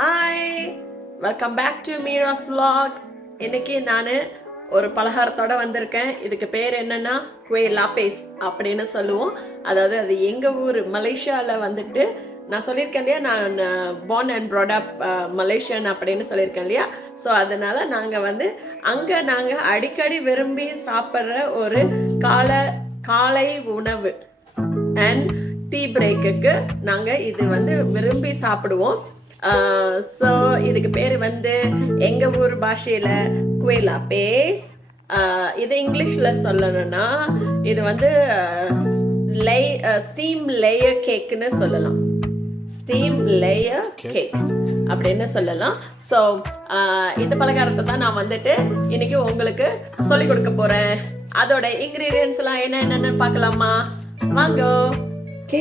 Hi, welcome back to Meera's vlog. இன்னைக்கு நான் ஒரு பலகாரத்தோட வந்திருக்கேன். இதுக்கு பேர் என்னன்னா குவே லாபேஸ் அப்படின்னு சொல்லுவோம். அதாவது அது எங்கள் ஊர் மலேசியாவில் வந்துட்டு நான் சொல்லியிருக்கேன் இல்லையா, நான் born and brought up Malaysian அப்படின்னு சொல்லியிருக்கேன் இல்லையா. ஸோ அதனால் நாங்கள் நாங்கள் அடிக்கடி விரும்பி சாப்பிட்ற ஒரு காலை உணவு அண்ட் டீ பிரேக்குக்கு நாங்கள் இது விரும்பி சாப்பிடுவோம். ஸோ இதுக்கு பேர் எங்கள் ஊர் பாஷையில் குவே லாபேஸ். இது இங்கிலீஷில் சொல்லணும்னா இது ஸ்டீம் லேயர் கேக்குன்னு சொல்லலாம். ஸ்டீம் லேயர் கேக் அப்படின்னு சொல்லலாம். ஸோ இந்த பலகாரத்தை தான் நான் இன்னைக்கு உங்களுக்கு சொல்லிக் கொடுக்க போகிறேன். அதோட இன்க்ரீடியன்ஸ்லாம் என்னென்னு பார்க்கலாமா? வாங்கோ. ஓகே,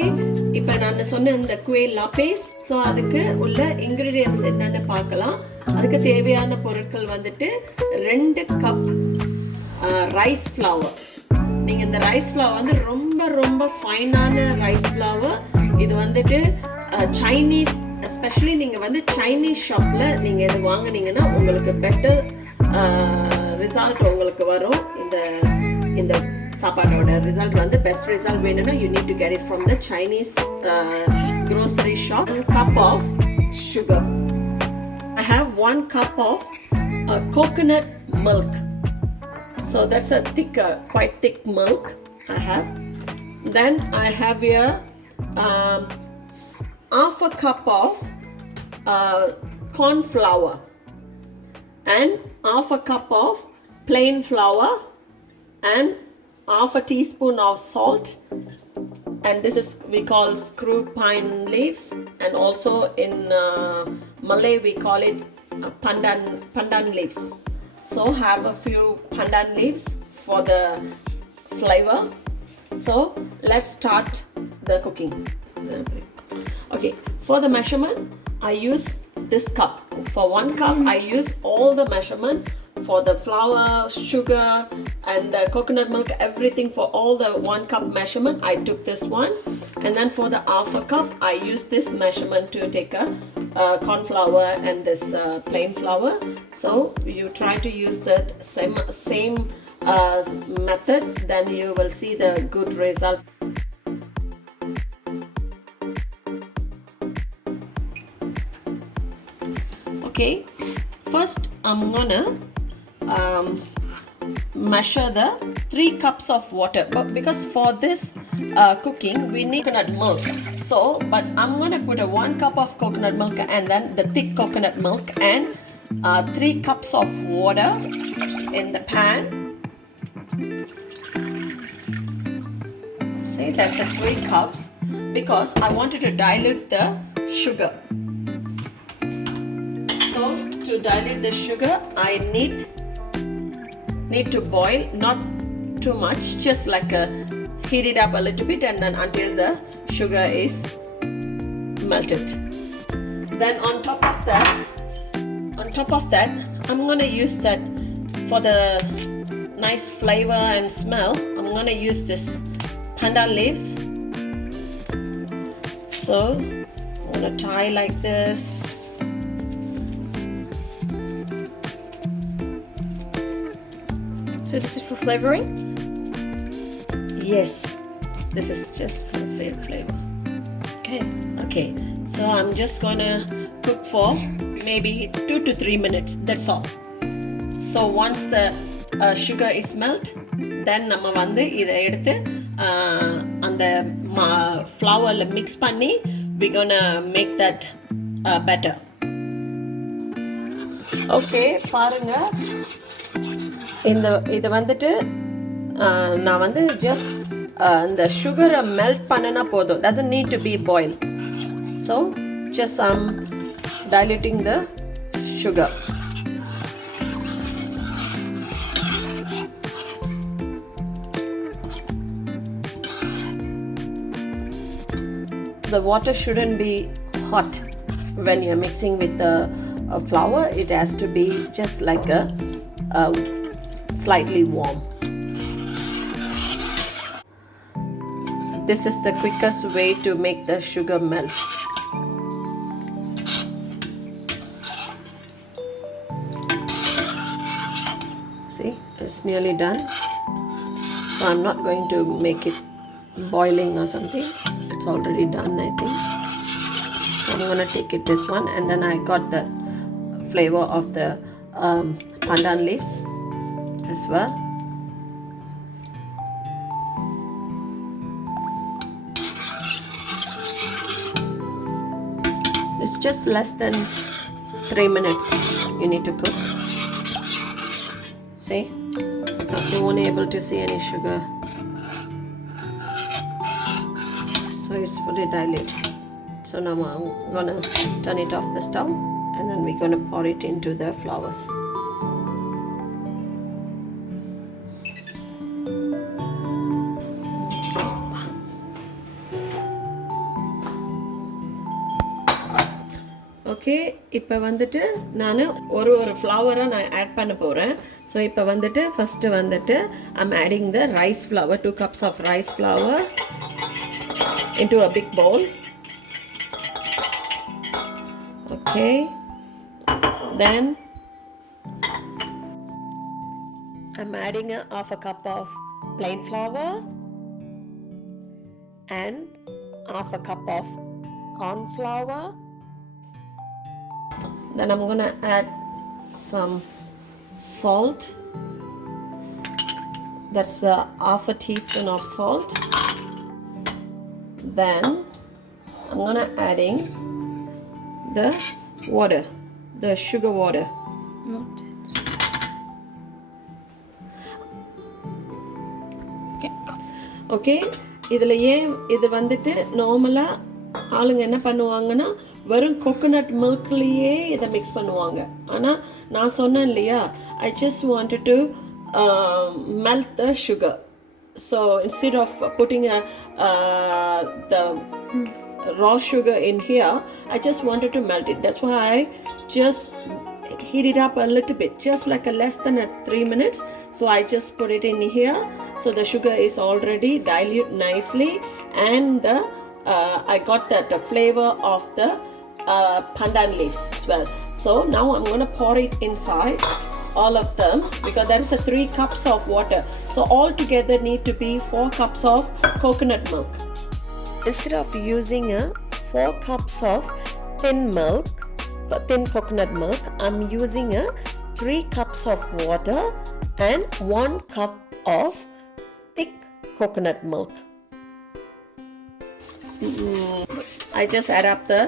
இப்போ நான் சொன்ன இந்த குவே லாபேஸ், ஸோ அதுக்கு உள்ள இன்க்ரீடியன்ட்ஸ் என்னென்னு பார்க்கலாம். அதுக்கு தேவையான பொருட்கள் 2 கப் ரைஸ் ஃப்ளவர். நீங்கள் இந்த ரைஸ் ஃப்ளவர் ரொம்ப ரொம்ப ஃபைனான ரைஸ் ஃப்ளவர். இது சைனீஸ், எஸ்பெஷலி நீங்கள் சைனீஸ் ஷாப்பில் நீங்கள் இது வாங்கினீங்கன்னா உங்களுக்கு பெட்டர் ரிசல்ட் உங்களுக்கு வரும். இந்த சாப்பாட்டோட ரிசல்ட் பெஸ்ட் ரிசல்ட் வேணும்னா you need to get it from the Chinese grocery shop. 1 cup of sugar. I have 1 cup of coconut milk. So that's a quite thick milk I have. Then I have here half a cup of corn flour and half a cup of plain flour and half a teaspoon of salt, and this is we call screw pine leaves, and also in Malay we call it pandan leaves. So have a few pandan leaves for the flavor. So let's start the cooking. Okay, for the measurement I use this cup. For 1 cup I use all the measurement for the flour, sugar and coconut milk, everything. For all the 1 cup measurement I took this one, and then for the half a cup I use this measurement to take a corn flour and this plain flour. So you try to use that same method, then you will see the good result. Okay, first I'm gonna measure the 3 cups of water, but because for this cooking we need coconut milk. So but I'm gonna put a 1 cup of coconut milk and then the thick coconut milk and 3 cups of water in the pan. See, that's 3 cups because I wanted to dilute the sugar. So to dilute the sugar I need to boil, not too much, just like heat it up a little bit and then until the sugar is melted. Then on top of that I'm going to use that for the nice flavor and smell. I'm going to use this pandan leaves. So I'm going to tie like this. So this is for flavoring? Yes, this is just for the flavor. Okay, so I'm just gonna cook for maybe 2 to 3 minutes, that's all. So once the sugar is melt, then நம்ம இதை எடுத்து அந்த flourல mix பண்ணி we're gonna make that better. Okay, பாருங்க, இது நான் just இந்த சுகரை மெல்ட் பண்ணனா போதும், doesn't need to be boiled. So just I'm diluting the sugar. The water shouldn't be hot when you're mixing with the flour. It has to be just like a slightly warm. This is the quickest way to make the sugar melt. It's nearly done. So I'm not going to make it boiling or something. It's already done, I think. So I'm gonna take it this one, and then I got the flavor of the pandan leaves as well. It's just less than 3 minutes you need to cook. See? You won't be able to see any sugar. So it's fully diluted. So now I'm gonna turn it off the stove, and then we're gonna pour it into the flowers. Okay, இப்போ வந்துட்டு நான் ஒரு ஃப்ளவரை நான் ஆட் பண்ண போகிறேன். ஸோ இப்போ வந்துட்டு ஃபஸ்ட்டு வந்துட்டு I'm adding the rice flour, 2 cups of rice flour into a big bowl. Okay, then I'm adding half a cup of plain flour and half a cup of corn flour. Then I'm gonna add some salt. That's half a teaspoon of salt. Then I'm gonna adding the water, the sugar water. Okay, இதில் ஏன் இது வந்துட்டு நார்மலாக ஆளுங்க என்ன பண்ணுவாங்கன்னா வெறும் கோகோனட் மில்க்லேயே இதை மிக்ஸ் பண்ணுவாங்க. ஆனால் நான் சொன்னேன் இல்லையா, I just wanted to melt the sugar. So instead of putting the raw sugar in here, I just wanted to melt it. That's why I just heat it up a little bit, just like less than 3 minutes. So I just put it in here. So the sugar is already diluted nicely, and I got the flavor of the pandan leaves as well. So now I'm going to pour it inside all of them, because there is 3 cups of water. So all together need to be 4 cups of coconut milk. Instead of using 4 cups of thin coconut milk, I'm using 3 cups of water and 1 cup of thick coconut milk. I just add up the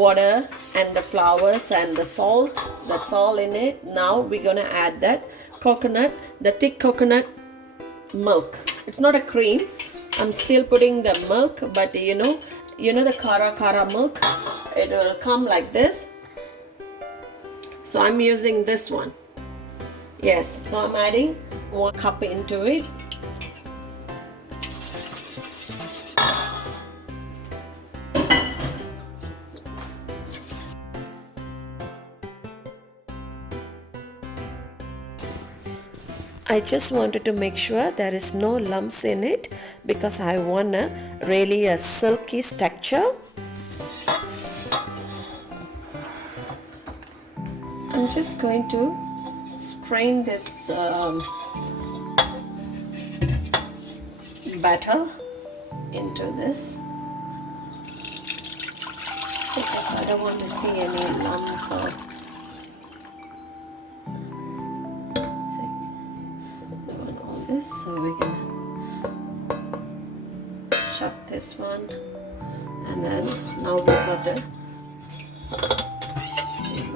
water and the flowers and the salt. That's all in it. Now we're gonna add that coconut, the thick coconut milk. It's not a cream. I'm still putting the milk, but you know the kara milk, it will come like this. So I'm using this one. Yes, so I'm adding 1 cup into it. I just wanted to make sure there is no lumps in it, because I want really a silky texture. I'm just going to strain this batter into this, because I don't want to see any lumps or this. So we're gonna chop this one, and then now we've got a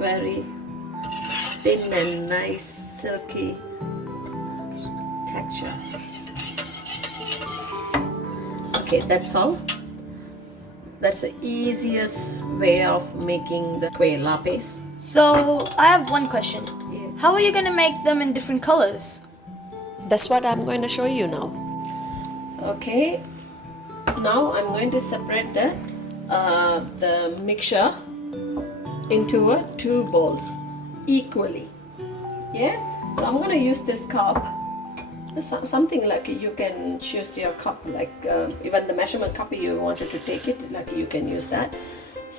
very thin and nice silky texture. Okay, that's all. That's the easiest way of making the Kuih Lapis. So I have one question. Yeah. How are you going to make them in different colors? That's what I'm going to show you now. Okay, now I'm going to separate the mixture into 2 bowls equally. Yeah, so I'm going to use this cup, something like you can choose your cup, like even the measurement cup you wanted to take it, like you can use that.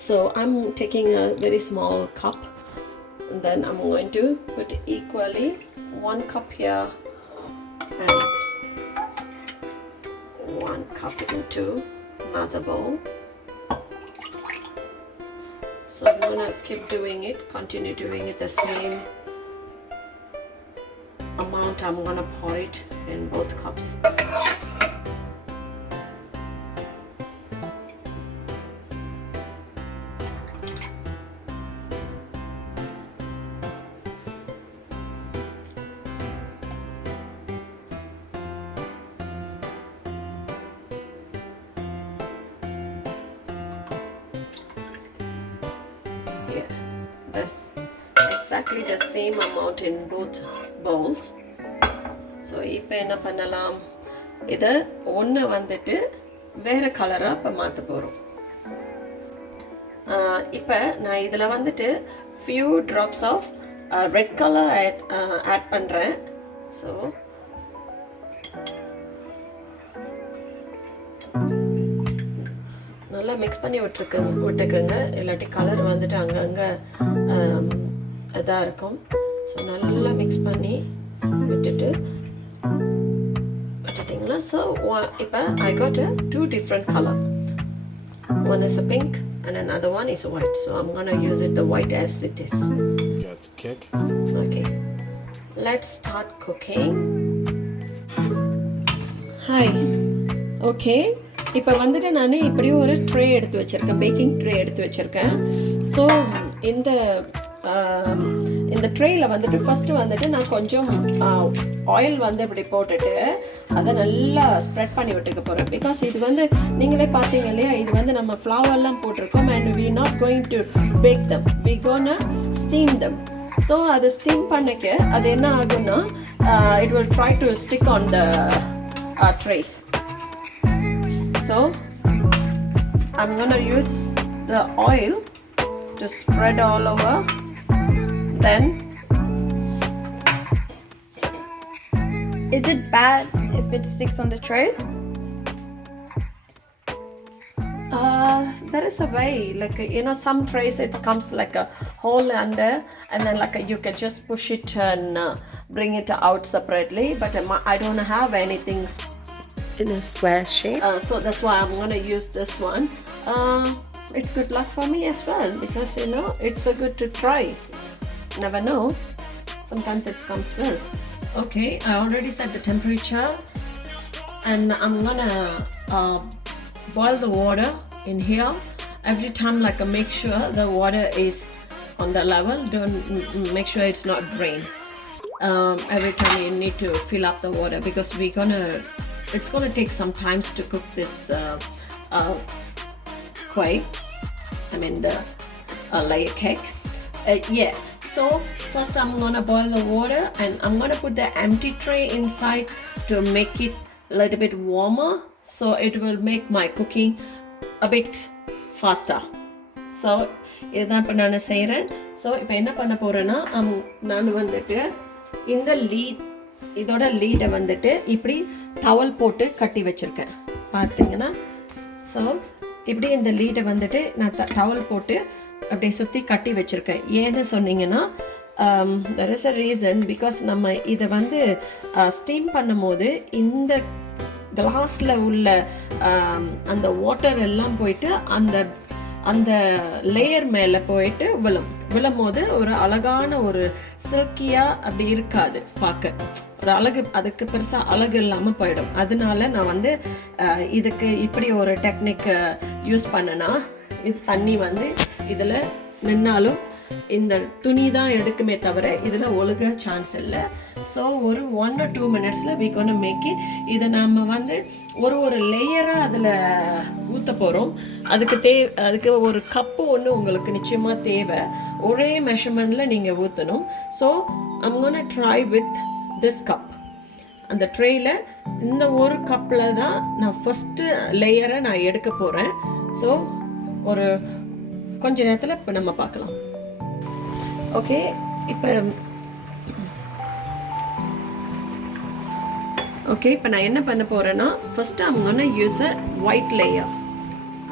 So I'm taking a very small cup, and then I'm going to put equally 1 cup here and 1 cup into another bowl. So I'm gonna keep doing it, continue doing it the same amount. I'm gonna pour it in both cups. Yeah, that's exactly the same amount in both bowls. So இப்போ என்ன பண்ணலாம், இதை ஒன்று வந்துட்டு வேறு கலராக இப்போ மாற்ற போகிறோம். இப்போ நான் இதில் வந்துட்டு few drops of red color add பண்ணுறேன். ஸோ நல்லா மிக்ஸ் பண்ணி விட்டுக்குங்க, இல்லாட்டி கலர் வந்துட்டு அங்கங்கே இதாக இருக்கும். ஸோ நல்லா மிக்ஸ் பண்ணி விட்டுட்டிங்களா. ஸோ இப்போ I got a 2 different color. One is a pink and another one is white. So I'm gonna use it the white as it is. Let's kick. Okay, let's start cooking. Hi. Okay, இப்போ வந்துட்டு நான் இப்படி ஒரு ட்ரே எடுத்து வச்சுருக்கேன், baking tray எடுத்து வச்சுருக்கேன். ஸோ இந்த ட்ரேயில் வந்துட்டு ஃபஸ்ட்டு வந்துட்டு நான் கொஞ்சம் ஆயில் வந்து இப்படி போட்டுட்டு அதை நல்லா ஸ்ப்ரெட் பண்ணி விட்டுக்க போகிறேன். பிகாஸ் இது வந்து நீங்களே பார்த்தீங்க இல்லையா, இது வந்து நம்ம ஃப்ளவர்லாம் போட்டிருக்கோம். And we not going to pack them, we gonna steam them. So அதை ஸ்டீம் பண்ணிக்க அது என்ன ஆகும்னா, it will try to stick on the trays. So I'm gonna use the oil to spread all over. Then Is it bad if it sticks on the tray? There is a way, like some trays it comes like a hole under, and then like you can just push it and bring it out separately. But I don't have anything in a square shape, so that's why I'm gonna use this one. It's good luck for me as well, because it's a good to try. Never know, sometimes it comes well. Okay, I already set the temperature, and I'm gonna boil the water in here. Every time, like make sure the water is on the level. Don't make sure it's not drained. Every time you need to fill up the water, because it's gonna take some time to cook this kuih. I mean the layer cake. Yeah. So first I'm gonna boil the water, and I'm gonna put the empty tray inside to make it a little bit warmer. So it will make my cooking a bit faster. So இதான் இப்போ நான் செய்கிறேன். ஸோ இப்போ என்ன பண்ண போகிறேன்னா, நான் வந்துட்டு இந்த இதோட லீடை வந்துட்டு இப்படி டவல் போட்டு கட்டி வச்சுருக்கேன் பார்த்தீங்கன்னா. ஸோ இப்படி இந்த லீடை வந்துட்டு நான் டவல் போட்டு அப்படி சுற்றி கட்டி வச்சுருக்கேன். ஏன்னு சொன்னீங்கன்னா, there is a reason, because நம்ம இதை வந்து ஸ்டீம் பண்ணும் போது இந்த கிளாஸில் உள்ள அந்த வாட்டர் எல்லாம் போயிட்டு அந்த லேயர் மேலே போயிட்டு விழும் போது ஒரு அழகான ஒரு சில்கியாக அப்படி இருக்காது பார்க்க. ஒரு அழகு, அதுக்கு பெருசாக அழகு இல்லாமல் போயிடும். அதனால நான் வந்து இதுக்கு இப்படி ஒரு டெக்னிக் யூஸ் பண்ணனா, இது தண்ணி வந்து இதில் நின்னாலும் இந்த துணி தான் எடுக்குமே தவிர இதில் ஒழுக சான்ஸ் இல்லை. ஸோ ஒரு 1 or 2 minutesல we gonna make it. இதை நம்ம வந்து ஒரு லேயராக அதில் ஊற்ற போகிறோம். அதுக்கு ஒரு கப்பு ஒன்று உங்களுக்கு நிச்சயமாக தேவை. ஒரே மெஷர்மெண்ட்டில் நீங்கள் ஊற்றணும். So I'm gonna try with this cup. அந்த ட்ரேயில் இந்த ஒரு கப்பில் தான் நான் ஃபஸ்ட்டு லேயரை நான் எடுக்க போகிறேன். ஸோ ஒரு கொஞ்ச நேரத்தில் இப்போ நம்ம பார்க்கலாம். ஓகே, இப்போ நான் என்ன பண்ண போகிறேன்னா, first I'm gonna use a white layer.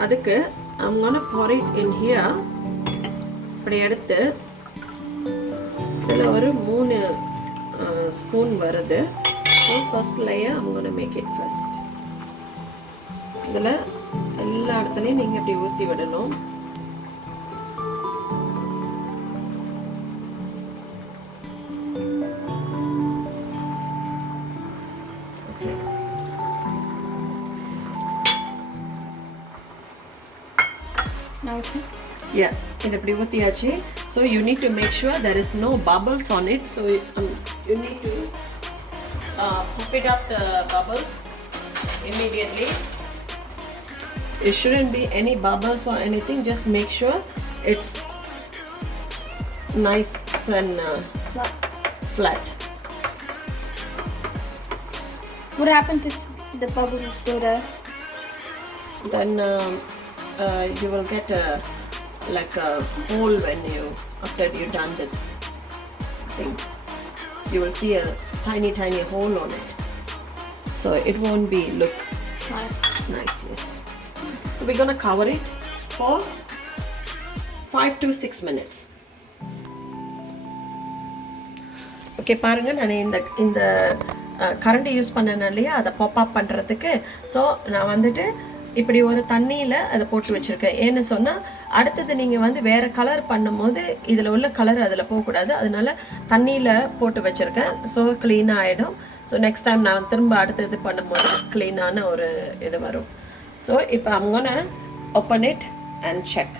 அதுக்கு I'm gonna pour it in here. இப்படி எடுத்து இதில் ஒரு 3 ஸ்பூன் வருது. So first layer I'm going to make it first. இதில் எல்லா இடத்துலையும் நீங்கள் இப்படி ஊற்றி விடணும். Now see? Yeah, இது இப்படி ஊற்றியாச்சு. So you need to make sure there is no bubbles on it. So you need to pop it up the bubbles immediately. It shouldn't be any bubbles or anything. Just make sure it's nice and flat. What happens if the bubbles are still there? Then you will get a hole when after you've done this thing. You will see a tiny hole on it. So it won't be look nice. Yes. So we're going to cover it for 5 to 6 minutes. Okay, பாருங்க நான் இந்த கரண்டி யூஸ் பண்ணேன் இல்லையா, அதை pop up பண்ணுறதுக்கு. ஸோ நான் வந்துட்டு இப்படி ஒரு தண்ணியில் அதை போட்டு வச்சுருக்கேன். ஏன்னு சொன்னால் அடுத்தது நீங்கள் வந்து வேறு கலர் பண்ணும்போது இதில் உள்ள கலர் அதில் போகக்கூடாது. அதனால தண்ணியில் போட்டு வச்சுருக்கேன். ஸோ க்ளீனாக ஆகிடும். ஸோ நெக்ஸ்ட் டைம் நான் திரும்ப அடுத்தது பண்ணும்போது க்ளீனான ஒரு இது வரும். ஸோ இப்போ I'm gonna open it and check.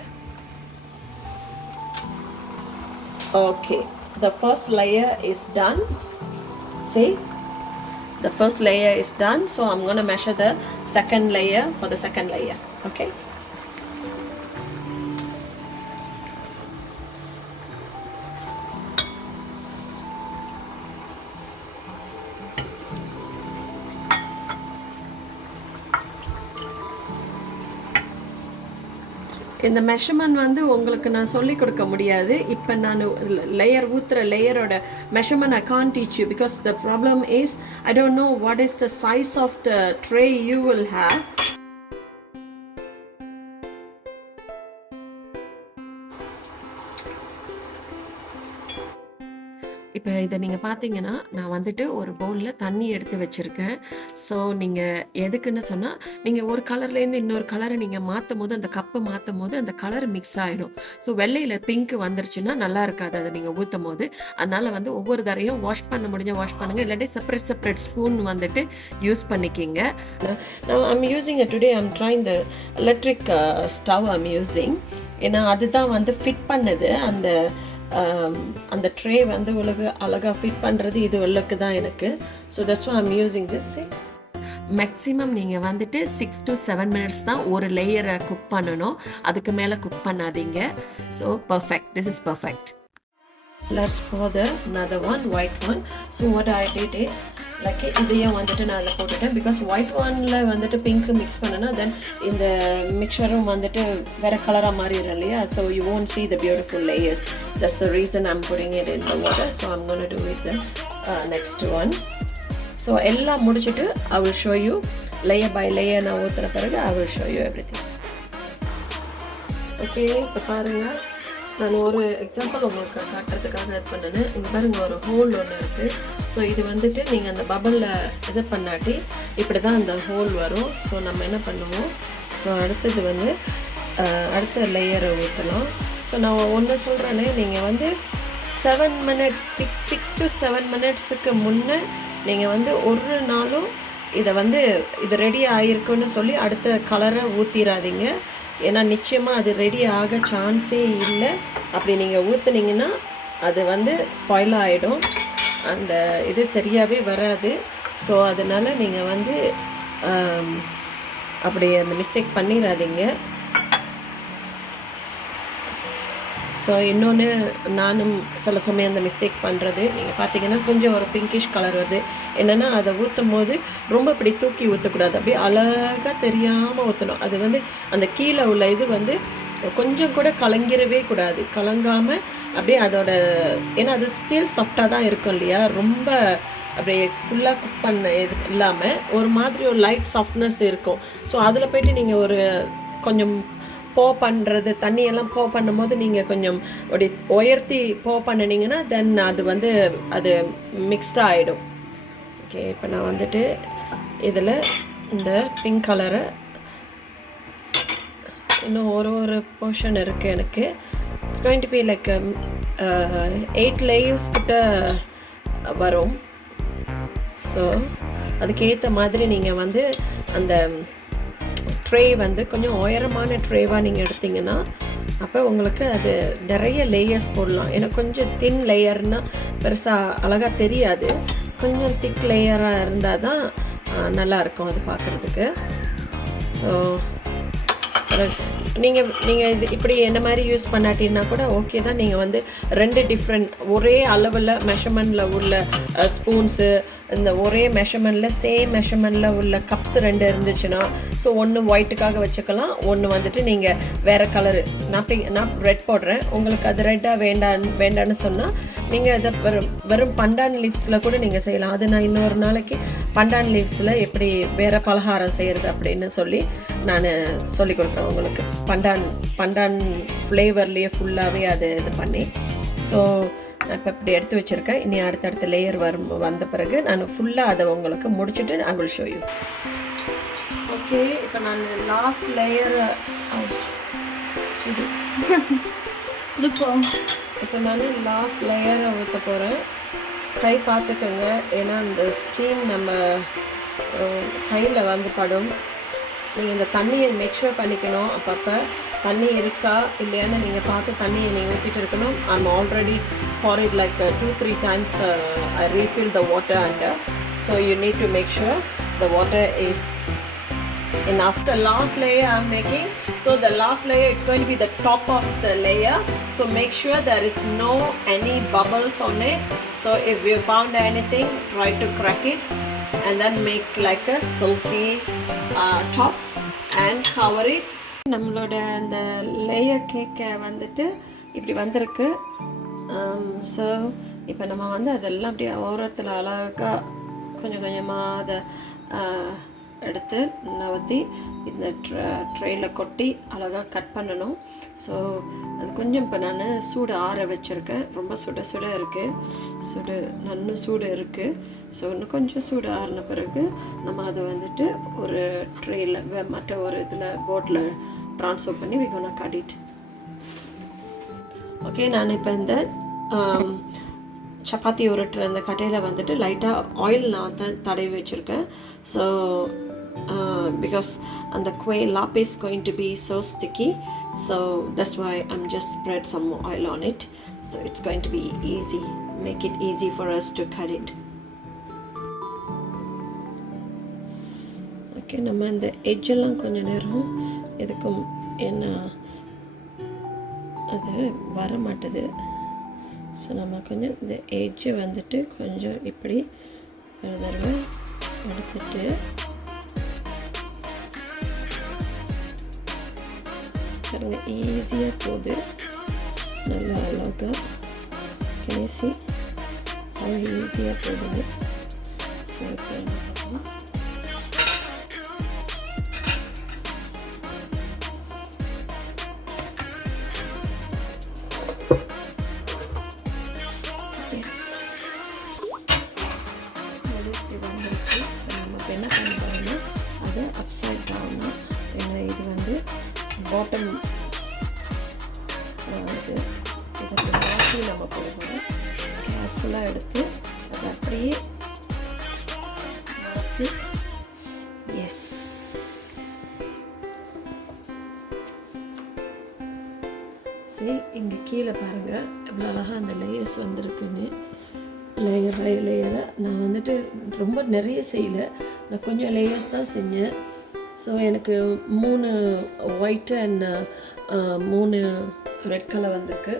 Okay, the first layer is done. See? The first layer is done, so I'm going to measure the second layer for the second layer. Okay. இந்த மெஷர்மெண்ட் வந்து உங்களுக்கு நான் சொல்லி கொடுக்க முடியாது. இப்போ நான் லேயர் ஊத்துற லேயரோட measurement I can't teach you because the problem is I don't know what is the size of the tray you will have. இப்போ இதை நீங்கள் பார்த்தீங்கன்னா நான் வந்துட்டு ஒரு பவுலில் தண்ணி எடுத்து வச்சுருக்கேன். ஸோ நீங்கள் எதுக்குன்னு சொன்னால் நீங்கள் ஒரு கலர்லேருந்து இன்னொரு கலரை நீங்கள் மாற்றும் போது அந்த கப்பை மாற்றும் போது அந்த கலர் மிக்ஸ் ஆகிடும். ஸோ வெள்ளையில் பிங்க் வந்துருச்சுன்னா நல்லா இருக்காது அதை நீங்கள் ஊற்றும் போது. அதனால் வந்து ஒவ்வொரு தரையும் வாஷ் பண்ண முடிஞ்ச வாஷ் பண்ணுங்கள், இல்லாட்டி செப்பரேட் ஸ்பூன் வந்துட்டு யூஸ் பண்ணிக்கிங்க. Now I'm using it today. I'm trying the electric stove I'm using. ஏன்னா அதுதான் வந்து ஃபிட் பண்ணுது. அந்த ட்ரே வந்து அழகாக ஃபிட் பண்ணுறது இது உள்ளக்கு தான் எனக்கு. So that's why I'm using this. Maximum நீங்கள் வந்துட்டு 6 to 7 minutes தான் ஒரு லேயரை குக் பண்ணணும். அதுக்கு மேலே குக் பண்ணாதீங்க. So perfect, this is perfect. Let's pour another one, white one. So what I did is like இதையும் வந்துட்டு நான் அதில் போட்டுட்டேன். பிகாஸ் ஒயிட் ஒனில் வந்துட்டு பிங்க் மிக்ஸ் பண்ணனா தென் இந்த மிக்சரும் வந்துட்டு வேறு கலராக மாறிடும் இல்லையா. So you won't see the beautiful layers. That's the reason I'm putting it in the water. So I'm going to do it the next one. So எல்லாம் முடிச்சுட்டு I will show you layer by layer. நான் ஊற்றுன பிறகு I will show you everything. Okay, இப்போ பாருங்கள், நான் ஒரு எக்ஸாம்பிள் உங்களுக்கு காட்டுறதுக்காக இது பண்ணேன். இங்கே பாருங்க, ஒரு ஹோல் ஒன்று இருக்குது. ஸோ இது வந்துட்டு நீங்கள் அந்த பபிளில் இது பண்ணாட்டி இப்படி தான் அந்த ஹோல் வரும். ஸோ நம்ம என்ன பண்ணுவோம், ஸோ அடுத்தது வந்து அடுத்த லேயரை ஊற்றலாம். ஸோ நான் ஒன்று சொல்கிறேனே, நீங்கள் வந்து 7 minutes 6 to 7 minutesக்கு முன்னே நீங்கள் வந்து ஒரு நாளும் இதை வந்து இது ரெடி ஆகிருக்குன்னு சொல்லி அடுத்த கலரை ஊற்றிடாதீங்க. ஏன்னா நிச்சயமாக அது ரெடி ஆக சான்ஸே இல்லை. அப்படி நீங்கள் ஊற்றுனீங்கன்னா அது வந்து ஸ்பாயில் ஆகிடும், அந்த இது சரியாகவே வராது. ஸோ அதனால் நீங்கள் வந்து அப்படி அந்த மிஸ்டேக் பண்ணிடாதீங்க. ஸோ இன்னொன்று நானும் சில சமயம் அந்த மிஸ்டேக் பண்ணுறது, நீங்கள் பார்த்தீங்கன்னா கொஞ்சம் ஒரு பிங்கிஷ் கலர் வருது. என்னென்னா அதை ஊற்றும் போது ரொம்ப இப்படி தூக்கி ஊற்றக்கூடாது, அப்படியே அழகாக தெரியாமல் ஊற்றணும். அது வந்து அந்த கீழே உள்ள இது வந்து கொஞ்சம் கூட கலங்கிடவே கூடாது. கலங்காமல் அப்படியே அதோட, ஏன்னா அது ஸ்டில் சாஃப்டாக தான் இருக்கும் இல்லையா, ரொம்ப அப்படியே ஃபுல்லாக குக் பண்ண இது இல்லாமல் ஒரு மாதிரி ஒரு லைட் சாஃப்ட்னஸ் இருக்கும். ஸோ அதில் போய்ட்டு நீங்கள் ஒரு கொஞ்சம் பண்ணுறது, தண்ணியெல்லாம் பண்ணும்போது நீங்கள் கொஞ்சம் அப்படி உயர்த்தி பண்ணினீங்கன்னா தென் அது வந்து அது மிக்ஸ்டாக ஆகிடும். ஓகே, இப்போ நான் வந்துட்டு இதில் இந்த பிங்க் கலரை இன்னும் ஒரு போர்ஷன் இருக்குது எனக்கு. It's going to be like 8 layers கிட்ட வரும். ஸோ அதுக்கேற்ற மாதிரி நீங்கள் வந்து அந்த ட்ரே வந்து கொஞ்சம் உயரமான ட்ரேவாக நீங்கள் எடுத்திங்கன்னா அப்போ உங்களுக்கு அது நிறைய லேயர்ஸ் போடலாம். ஏன்னா கொஞ்சம் தின் லேயர்னால் பெருசாக அழகாக தெரியாது. கொஞ்சம் திக் லேயராக இருந்தால் தான் நல்லாயிருக்கும் அது பார்க்குறதுக்கு. ஸோ நீங்கள் இது இப்படி என்ன மாதிரி யூஸ் பண்ணாட்டின்னா கூட ஓகே தான். நீங்கள் வந்து 2 டிஃப்ரெண்ட் ஒரே அளவில் மெஷர்மெண்ட்டில் உள்ள ஸ்பூன்ஸு, இந்த ஒரே மெஷர்மெண்ட்டில் சேம் மெஷர்மெண்ட்டில் உள்ள கப்ஸ் 2 இருந்துச்சுன்னா, ஸோ ஒன்று ஒயிட்டுக்காக வச்சுக்கலாம், ஒன்று வந்துட்டு நீங்கள் வேறு கலரு. நான் ரெட் போடுறேன், உங்களுக்கு அது ரெட்டாக வேண்டான்னு சொன்னால் நீங்கள் அதை வெறும் பண்டான் லீவ்ஸில் கூட நீங்கள் செய்யலாம். அது நான் இன்னொரு நாளைக்கு பண்டான் லீவ்ஸில் எப்படி வேறு பலகாரம் செய்கிறது அப்படின்னு சொல்லி நான் சொல்லிக் கொடுக்குறேன் உங்களுக்கு. பண்டான் ஃப்ளேவர்லேயே ஃபுல்லாகவே அது இது பண்ணி. ஸோ நான் இப்போ இப்படி எடுத்து வச்சுருக்கேன். இனி அடுத்தடுத்த லேயர் வந்த பிறகு நான் ஃபுல்லாக அதை உங்களுக்கு முடிச்சுட்டு I will show you. Okay, இப்போ நான் லாஸ்ட் லேயர் இப்போ நான் லாஸ்ட் லேயரை ஊற்ற போகிறேன். கை பார்த்துக்கோங்க, ஏன்னா அந்த ஸ்டீம் நம்ம கையில் வந்து படும். நீங்கள் இந்த தண்ணியை மேக்ஷூர் பண்ணிக்கணும். அப்பப்போ தண்ணி இருக்கா இல்லையான்னு நீங்கள் பார்த்து தண்ணியை நீங்கள் ஊற்றிட்டு இருக்கணும். I'm already pour it like 2-3 times. I refill the water under, so you need to make sure the water is enough. The last layer I'm making, so the last layer it's going to be the top of the layer, so make sure there is no any bubbles on it. So if you found anything, try to crack it and then make like a silky top and cover it. நம்மளோட அந்த லேயர் கேக்கை வந்துட்டு இப்படி வந்திருக்கு. ஸோ இப்போ நம்ம வந்து அதெல்லாம் அப்படியே ஓரத்தில் அழகாக கொஞ்சம் கொஞ்சமாக அதை எடுத்து நவத்தி இந்த ட்ரேயில் கொட்டி அழகாக கட் பண்ணணும். ஸோ அது கொஞ்சம் இப்போ நான் சூடு ஆற வச்சுருக்கேன். ரொம்ப சுட இருக்குது, நல்ல சூடு இருக்குது. ஸோ இன்னும் கொஞ்சம் சூடு ஆறின பிறகு நம்ம அதை வந்துட்டு ஒரு ட்ரேயில் மற்ற ஒரு இதில் போட்டில் ட்ரான்ஸ்ஃபர் பண்ணி we gonna cut it. Okay, நான் இப்போ இந்த சப்பாத்தி உருட்டுற அந்த கட்டையில் வந்துட்டு லைட்டாக ஆயில் நான் தடவி வச்சுருக்கேன். So because and the Kuih Lapis is going to be so sticky, so that's why I'm just spread some oil on it, so it's going to be easy, make it easy for us to cut it. Okay, நம்ம இந்த எட்ஜ் எல்லாம் கொஞ்சம் நேரம் எதுக்கும் ஏன்னா அது வர மாட்டுது. ஸோ நம்ம கொஞ்சம் இந்த எட்ஜை வந்துட்டு கொஞ்சம் இப்படி ஒரு தடவை எடுத்துட்டு பாருங்க, ஈஸியாக போகுது, நல்லா அழகாக கேசி அவ்வளோ ஈஸியாக போகுது. ஸோ இப்போ வந்துருச்சு. ஸோ நமக்கு என்ன பண்ண போகிறோம்னா அதை அப்சைட் டவுன்னா, ஏன்னா இது வந்து பாட்டம் இது இதை மாற்றி நம்ம போடுவோம். கேர்ஃபுல்லாக எடுத்து அதை அப்படியே மாற்றி எஸ் சரி. இங்கே கீழே பாருங்கள் எவ்வளோ அழகாக அந்த லேயர்ஸ் வந்திருக்குன்னு. லேயர் பை லேயரை நான் வந்துட்டு ரொம்ப நிறைய செய்யலை, நான் கொஞ்சம் லேயர்ஸ் தான் செஞ்சேன். ஸோ எனக்கு 3 ஒயிட்டு அண்ட் 3 ரெட் கலர் வந்திருக்கு.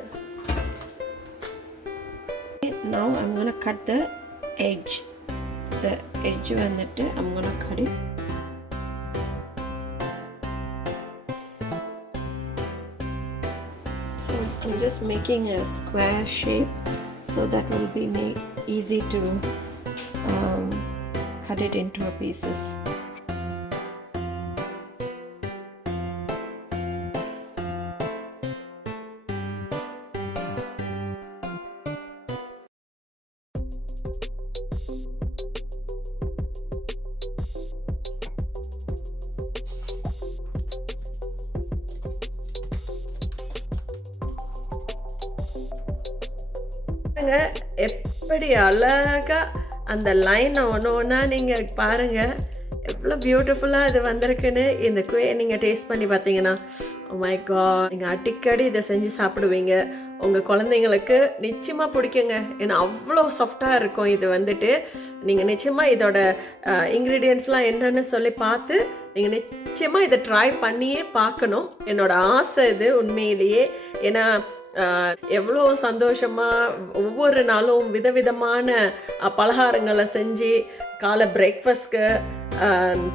Now I'm going to cut the edge. The edge வந்துட்டு I'm going to cut it. So I'm just making a square shape, so that will be easy to cut it into pieces. எப்படி அழகா அந்த லைனை ஒன்று ஒன்றா நீங்கள் பாருங்கள் எவ்வளோ பியூட்டிஃபுல்லாக இது வந்திருக்குன்னு. இந்த குயை நீங்கள் டேஸ்ட் பண்ணி பார்த்தீங்கன்னா மை காட், நீங்கள் அடிக்கடி இதை செஞ்சு சாப்பிடுவீங்க. உங்கள் குழந்தைங்களுக்கு நிச்சயமாக பிடிக்குங்க. ஏன்னா அவ்வளோ சாஃப்டாக இருக்கும். இது வந்துட்டு நீங்கள் நிச்சயமாக இதோட இன்க்ரீடியன்ட்ஸ்லாம் என்னென்னு சொல்லி பார்த்து நீங்கள் நிச்சயமாக இதை ட்ரை பண்ணியே பார்க்கணும். என்னோடய ஆசை இது உண்மையிலேயே. ஏன்னா எவ்வளோ சந்தோஷமாக ஒவ்வொரு நாளும் விதவிதமான பலகாரங்களை செஞ்சு காலை பிரேக்ஃபாஸ்ட்க்கு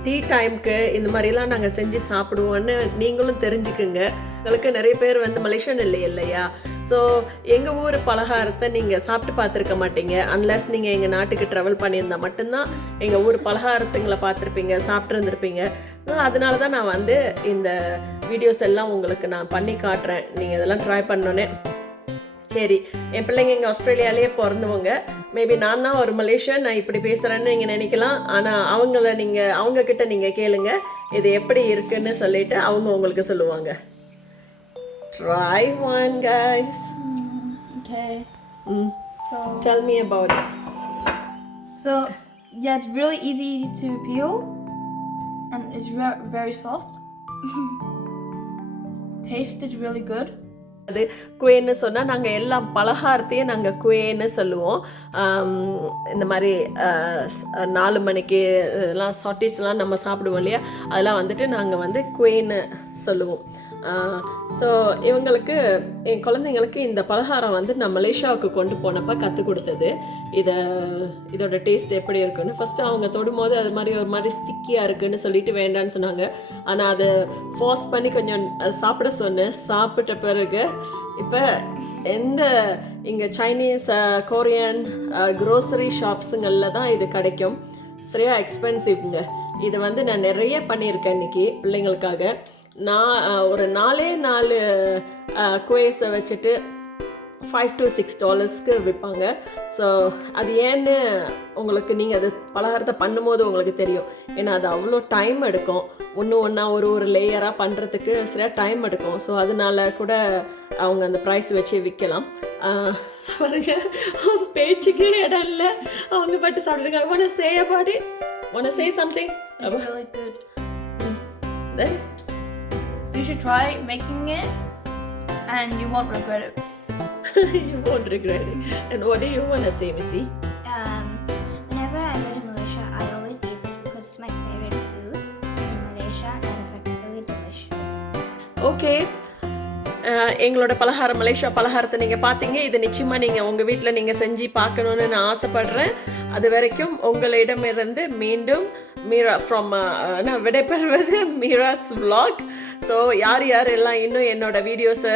டீ டைமுக்கு இந்த மாதிரிலாம் நாங்கள் செஞ்சு சாப்பிடுவோன்னு நீங்களும் தெரிஞ்சுக்குங்க. உங்களுக்கு நிறைய பேர் வந்து மலேசியன் இல்லையா, ஸோ எங்கள் ஊர் பலகாரத்தை நீங்கள் சாப்பிட்டு பார்த்துருக்க மாட்டீங்க. அன்லஸ் நீங்கள் எங்கள் நாட்டுக்கு ட்ராவல் பண்ணியிருந்தால் மட்டும்தான் எங்கள் ஊர் பலகாரத்துங்களை பார்த்துருப்பீங்க, சாப்பிட்டு இருந்திருப்பீங்க. ஸோ அதனால தான் நான் வந்து இந்த வீடியோஸ் எல்லாம் உங்களுக்கு நான் பண்ணி காட்டுறேன். நீங்கள் இதெல்லாம் ட்ரை பண்ணோன்னே சரி. என் பிள்ளைங்க இங்கே ஆஸ்திரேலியாலேயே பிறந்தவங்க. மேபி நான் தான் ஒரு மலேசியன், நான் இப்படி பேசுகிறேன்னு நீங்கள் நினைக்கலாம். ஆனால் அவங்கக்கிட்ட நீங்கள் கேளுங்க இது எப்படி இருக்குன்னு சொல்லிட்டு அவங்க உங்களுக்கு சொல்லுவாங்க. Try one, guys. Okay. So Tell me about it. So yeah, it's really easy to peel, and it's very soft. Taste is really good. அது குவேன்னு சொன்னால் நாங்கள் எல்லா பலகாரத்தையும் நாங்கள் குவேன்னு சொல்லுவோம். இந்த மாதிரி 4 மணிக்கு எல்லாம் சாட்டிஸ்லாம் நம்ம சாப்பிடுவோம் இல்லையா, அதெல்லாம் வந்துட்டு நாங்கள் வந்து குவேன்னு சொல்லுவோம். ஸோ என் குழந்தைங்களுக்கு இந்த பலகாரம் வந்து நான் மலேசியாவுக்கு கொண்டு போனப்போ கற்றுக் கொடுத்தது. இதோட டேஸ்ட் எப்படி இருக்குன்னு ஃபஸ்ட்டு அவங்க தொடும்போது அது மாதிரி ஒரு மாதிரி ஸ்டிக்கியாக இருக்குன்னு சொல்லிட்டு வேண்டான்னு சொன்னாங்க. ஆனால் அதை ஃபோர்ஸ் பண்ணி கொஞ்சம் சாப்பிட சொன்னேன். சாப்பிட்ட பிறகு இப்போ இங்கே சைனீஸ் கொரியன் க்ரோசரி ஷாப்ஸுங்களில் தான் இது கிடைக்கும். சரியா எக்ஸ்பென்சிவ்ங்க. இது வந்து நான் நிறைய பண்ணியிருக்கேன் இன்றைக்கி பிள்ளைங்களுக்காக. நான் ஒரு 4 குவேஸை வச்சுட்டு $5 to $6 விற்பாங்க. ஸோ அது ஏன்னு உங்களுக்கு நீங்கள் அது பலகாரத்தை பண்ணும்போது உங்களுக்கு தெரியும். ஏன்னா அது அவ்வளோ டைம் எடுக்கும். ஒன்றா ஒரு லேயராக பண்ணுறதுக்கு சரியாக டைம் எடுக்கும். ஸோ அதனால கூட அவங்க அந்த ப்ரைஸ் வச்சு விற்கலாம். பாருங்க, பேச்சுக்கே இடம் இல்லை, அவங்க பட்டு சாப்பிட்ருக்காங்க. wanna say about it? wanna say something? It's really good. Then You should try making it, and you won't regret it. You won't regret it. And what do you want to say, Missy? Whenever I go to Malaysia, I always eat this because it's my favorite food in Malaysia, and it's like really delicious. Okay. எங்களோட மலேசியா பலகாரத்தை நீங்கள் பார்த்தீங்க. இது நிச்சயமாக நீங்கள் உங்கள் வீட்டில் நீங்கள் செஞ்சு பார்க்கணுன்னு நான் ஆசைப்படுறேன். அது வரைக்கும் உங்களிடமிருந்து மீண்டும் நான் விடைபெறுவது மீராஸ் vlog. ஸோ யார் எல்லாம் இன்னும் என்னோட வீடியோஸை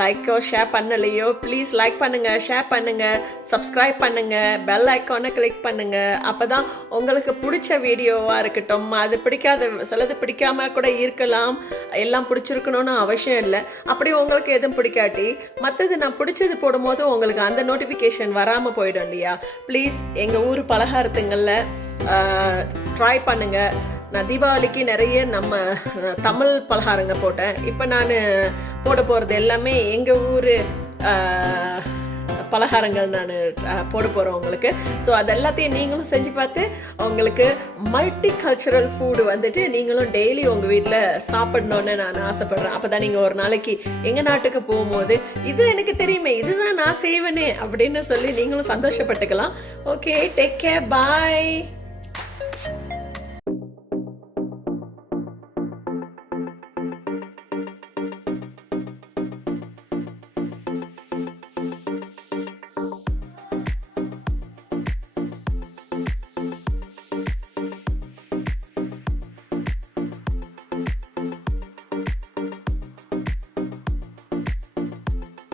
லைக்கோ ஷேர் பண்ணலையோ ப்ளீஸ் லைக் பண்ணுங்கள், ஷேர் பண்ணுங்கள், சப்ஸ்கிரைப் பண்ணுங்கள், பெல் ஐக்கானை கிளிக் பண்ணுங்கள். அப்போ தான் உங்களுக்கு பிடிச்ச வீடியோவாக இருக்கட்டும். அது சிலது பிடிக்காம கூட இருக்கலாம், எல்லாம் பிடிச்சிருக்கணும்னு அவசியம் இல்லை. அப்படி உங்களுக்கு எதுவும் பிடிக்காட்டி மற்றது நான் பிடிச்சது போடும்போது உங்களுக்கு அந்த நோட்டிஃபிகேஷன் வராமல் போயிடும் இல்லையா. ப்ளீஸ் எங்கள் ஊர் பலகாரத்துங்களில் ட்ரை பண்ணுங்கள். நான் தீபாவளிக்கு நிறைய நம்ம தமிழ் பலகாரங்க போட்டேன். இப்போ நான் போட போகிறது எல்லாமே எங்கள் ஊர் பலகாரங்கள் நான் போட போகிறேன் உங்களுக்கு. ஸோ அது எல்லாத்தையும் நீங்களும் செஞ்சு பார்த்து உங்களுக்கு மல்டி கல்ச்சுரல் ஃபுட்டு வந்துட்டு நீங்களும் டெய்லி உங்கள் வீட்டில் சாப்பிடணுன்னு நான் ஆசைப்பட்றேன். அப்போ தான் நீங்கள் ஒரு நாளைக்கு எங்கள் நாட்டுக்கு போகும்போது இது எனக்கு தெரியுமே, இதுதான் நான் செய்வேனே அப்படின்னு சொல்லி நீங்களும் சந்தோஷப்பட்டுக்கலாம். ஓகே, டேக் கேர், பாய்.